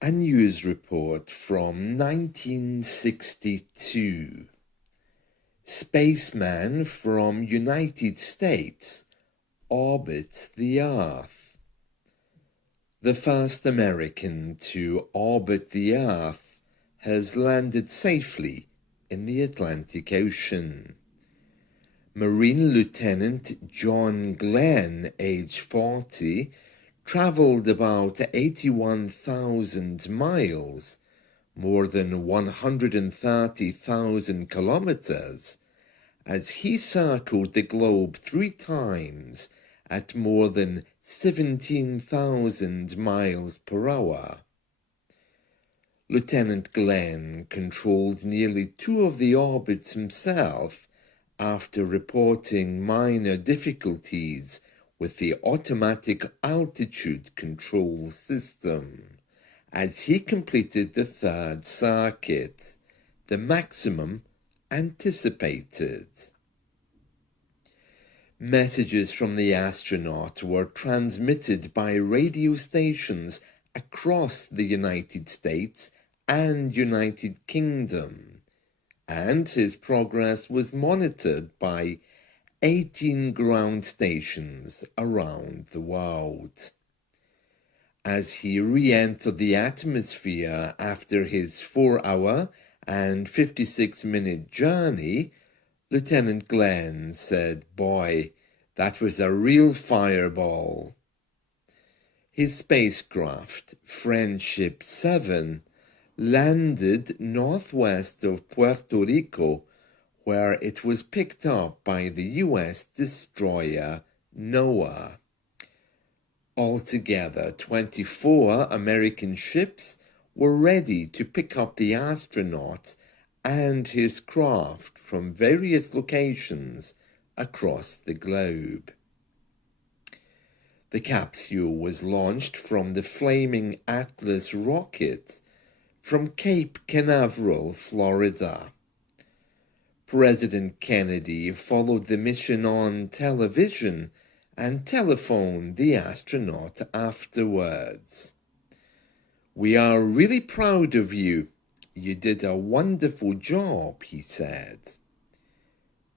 A news report from 1962. Spaceman from United States orbits the Earth. The first American to orbit the Earth has landed safely in the Atlantic Ocean. Marine Lieutenant John Glenn, age 40, traveled about 81,000 miles, more than 130,000 kilometers, as he circled the globe 3 times at more than 17,000 miles per hour. Lieutenant Glenn controlled nearly 2 of the orbits himself after reporting minor difficulties with the automatic altitude control system, as he completed the 3rd circuit, the maximum anticipated. Messages from the astronaut were transmitted by radio stations across the United States and United Kingdom, and his progress was monitored by 18 ground stations around the world. As he re-entered the atmosphere after his 4-hour and 56-minute journey, Lieutenant Glenn said, "Boy, that was a real fireball." His spacecraft, Friendship 7, landed northwest of Puerto Rico, where it was picked up by the U.S. destroyer Noah. Altogether, 24 American ships were ready to pick up the astronaut and his craft from various locations across the globe. The capsule was launched from the Flaming Atlas rocket from Cape Canaveral, Florida. President Kennedy followed the mission on television and telephoned the astronaut afterwards. "We are really proud of you. You did a wonderful job," he said.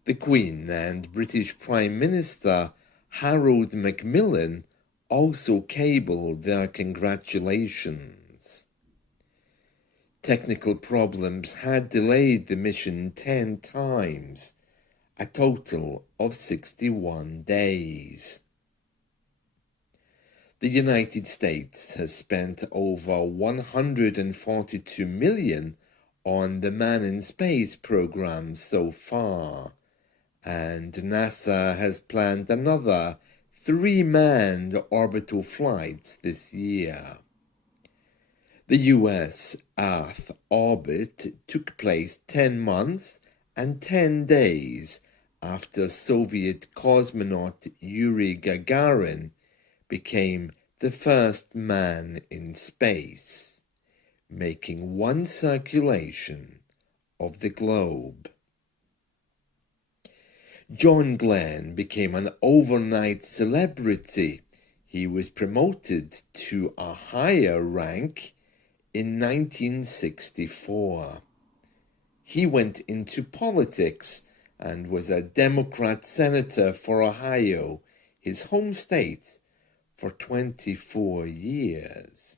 The Queen and British Prime Minister Harold Macmillan also cabled their congratulations. Technical problems had delayed the mission 10 times, a total of 61 days. The United States has spent over $142 million on the Man in Space program so far, and NASA has planned another 3 manned orbital flights this year. The U.S. Earth orbit took place 10 months and 10 days after Soviet cosmonaut Yuri Gagarin became the first man in space, making 1 circulation of the globe. John Glenn became an overnight celebrity. He was promoted to a higher rank in 1964. He went into politics and was a Democrat senator for Ohio, his home state, for 24 years.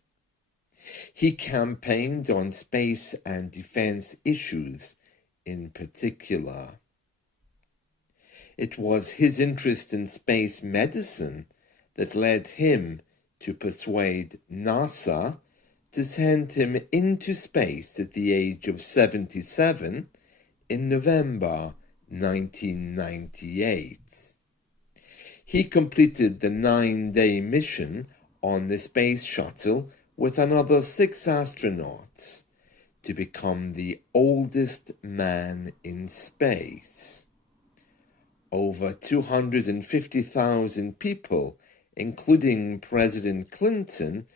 He campaigned on space and defense issues in particular. It was his interest in space medicine that led him to persuade NASA to send him into space at the age of 77 in November 1998. He completed the 9-day mission on the space shuttle with another 6 astronauts to become the oldest man in space. Over 250,000 people, including President Clinton,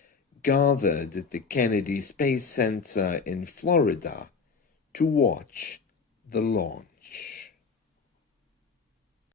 gathered at the Kennedy Space Center in Florida to watch the launch.